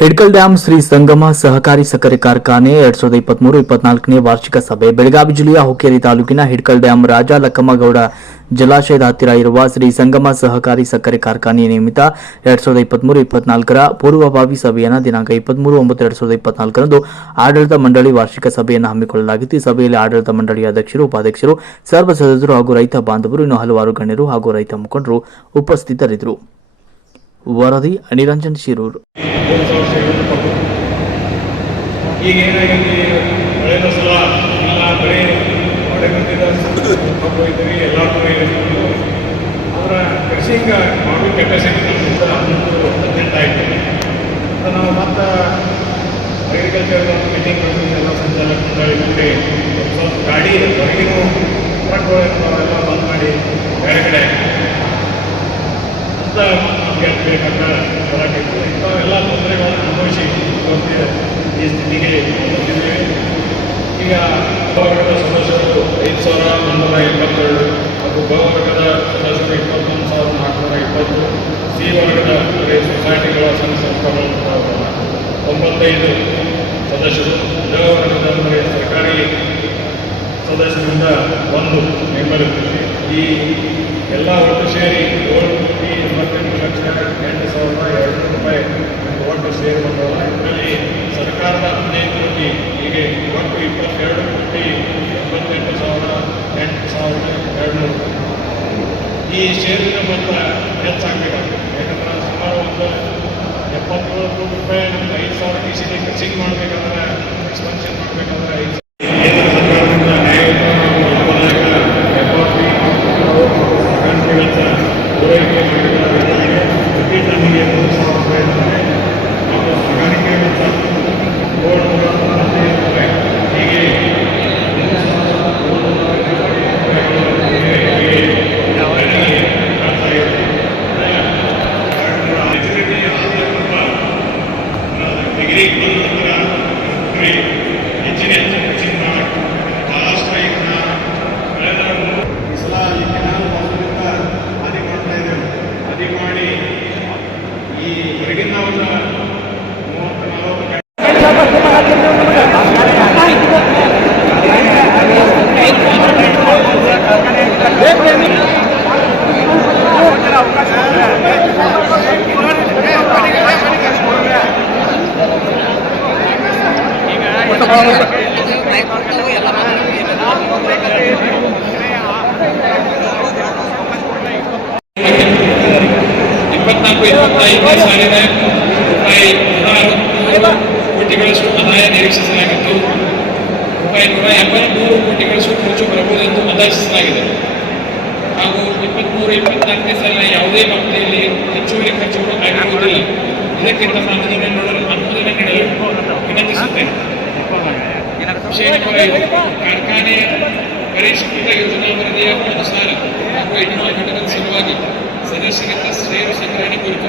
Hidkal dam Shri Sangama ಸಹಕಾರಿ ಸಕ್ಕರೆ ಕಾರ್ಖಾನೆ ಎರಡ್ ಸಾವಿರದ ಇಪ್ಪತ್ಮೂರು ಇಪ್ಪತ್ನಾಲ್ಕನೇ ವಾರ್ಷಿಕ ಸಭೆ. ಬೆಳಗಾವಿ ಜಿಲ್ಲೆಯ ಹುಕ್ಕೇರಿ ತಾಲೂಕಿನ ಹಿಡ್ಕಲ್ ಡ್ಯಾಂ ರಾಜ ಲಕ್ಕಮ್ಮಗೌಡ ಜಲಾಶಯದ ಹತ್ತಿರ ಇರುವ ಶ್ರೀ ಸಂಗಮ ಸಹಕಾರಿ ಸಕ್ಕರೆ ಕಾರ್ಖಾನೆಯ ನಿಮಿತ್ತ ಎರಡ್ ಸಾವಿರದ ಇಪ್ಪತ್ಮೂರು ಇಪ್ಪತ್ನಾಲ್ಕರ ಪೂರ್ವಭಾವಿ ಸಭೆಯನ್ನು ದಿನಾಂಕ ಇಪ್ಪತ್ಮೂರು ಒಂಬತ್ತು ಎರಡ್ ಸಾವಿರದ ಇಪ್ಪತ್ನಾಲ್ಕರಂದು ಆಡಳಿತ ಮಂಡಳಿ ವಾರ್ಷಿಕ ಸಭೆಯನ್ನು ಹಮ್ಮಿಕೊಳ್ಳಲಾಗಿತ್ತು. ಈ ಸಭೆಯಲ್ಲಿ ಆಡಳಿತ ಮಂಡಳಿಯ ಅಧ್ಯಕ್ಷರು, ಉಪಾಧ್ಯಕ್ಷರು, ಸರ್ವ ಸದಸ್ಯರು ಹಾಗೂ ರೈತ ಬಾಂಧವರು, ಇನ್ನು ಹಲವಾರು ಗಣ್ಯರು ಹಾಗೂ ರೈತ ಮುಖಂಡರು ಉಪಸ್ಥಿತರಿದ್ದರು. ವರದಿ ಅನಿರಂಜನ್ ಶಿರೂರ್. ಈಗ ಏನಾಗಿದೆ ಅಗ್ರಿಕಲ್ಚರ್ ಗಾಡಿ ಹೊರಗಿನ ಗೋವರ್ಗದ ಸದಸ್ಯರು ಇಪ್ಪತ್ತೊಂದು ಸಾವಿರದ ನಾಲ್ಕುನೂರ ಇಪ್ಪತ್ತು ಸಿ ವರ್ಗದ ಸೊಸೈಟಿಗಳ ಸಂಘ ಸಂಸ್ಥೆಗಳ ಒಂಬತ್ತೈದು ಸದಸ್ಯರು ಜ ವರ್ಗದ ಸರ್ಕಾರಿ ಸದಸ್ಯರಿಂದ ಒಂದು ಮೆಂಬರ್ ಈ ಎಲ್ಲ ಒಟ್ಟು ಸೇರಿ ಏಳು ಕೋಟಿ ಎಂಬತ್ತೆಂಟು ಲಕ್ಷ ಎಂಟು ಸಾವಿರದ ಎರಡು ರೂಪಾಯಿ ಒಟ್ಟು ಸೇರಿ ಬಂದವಲ್ಲ ಇದರಲ್ಲಿ ಸರ್ಕಾರದ ಹದಿನೈದು ಕೋಟಿ ಹೀಗೆ ಒಟ್ಟು ಇಪ್ಪತ್ತೆರಡು ಕೋಟಿ ಎಂಬತ್ತೆಂಟು ಸಾವಿರ ಎಂಟು ಸಾವಿರದ ಎರಡುನೂರು ಈ ಷೇರಿನ ಮೊತ್ತ ಹೆಚ್ಚಾಗಬೇಕಾಗುತ್ತೆ ಯಾಕಂದ್ರೆ ಸುಮಾರು ಒಂದು ಎಪ್ಪತ್ತೇಳು ರೂಪಾಯಿ ನಮ್ಗೆ ಐದು ಸಾವಿರ ಟಿ ಸಿ ಕೃಷಿಗೆ ಮಾಡಬೇಕಂದ್ರೆ siguiente. ಇಪ್ಪತ್ನಾಲ್ಕು ಇಪ್ಪತ್ತೈದು ಸಾವಿರ ರೂಪಾಯಿ ನೂರ ಕೋಟಿಗಳಷ್ಟು ಆದಾಯ ನಿರೀಕ್ಷಿಸಲಾಗಿತ್ತು ರೂಪಾಯಿ ನೂರ ಎಂಬತ್ಮೂರು ಕೋಟಿಗಳಷ್ಟು ಖರ್ಚು ಬರಬಹುದೆಂದು ಅಂದಾಜಿಸಲಾಗಿದೆ ಹಾಗೂ ಇಪ್ಪತ್ಮೂರು ಇಪ್ಪತ್ನಾಲ್ಕನೇ ಸಾಲ ಯಾವುದೇ ಬಾಬ್ತಿಯಲ್ಲಿ ಹೆಚ್ಚುವರಿ ಖರ್ಚುಗಳು ಆಗಿರುವುದಿಲ್ಲ ಇದಕ್ಕೆ ತಮ್ಮ ಅನುಮೋದನೆ ನೀಡಲು ಅನುಮೋದನೆ ವಿನಂತಿಸುತ್ತೇನೆ ವಿಶೇಷವಾಗಿ ಕಾರ್ಖಾನೆಯ ಪರಿಷ್ಕೃತ ಯೋಜನಾ ವರದಿಯ ಅನುಸಾರ ಹಾಗೂ ಇನ್ನೊಂದು ಘಟಕದ ಸಲುವಾಗಿ ಸದಸ್ಯರಿಂದ ಷೇರು ಸಂಗ್ರಹಣೆ ಕುರಿತು.